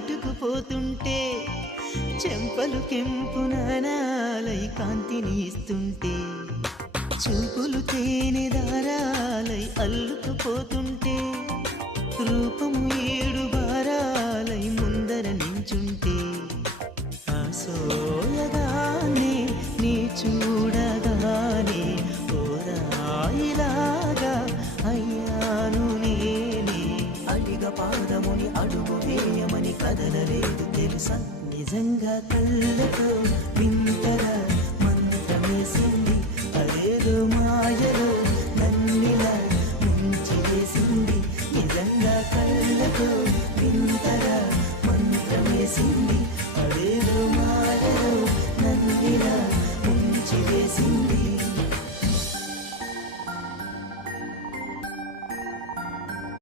నాటుకుపోతుంటే చెంపలు కెంపున నాలై కాంతిని ఇస్తుంటే చూపులు తేనె దారాలై అల్లుకుపోతుంటే రూపము ఏడు బారాలై ముందర నించుంటే ఆసోయగానే నీ చూడగానే ఓరాయిలాగా అయ్యాను నేనే అడిగ పాదముని అడుగు వేయమని కదలలేదు తెలుసా నిజంగా కళ్ళతో వింతగా మంత్రమేసింది అదేదో మాయలో నన్నిలా ముంచి వేసింది నిజంగా కళ్ళతో వింతగా మంత్రమేసింది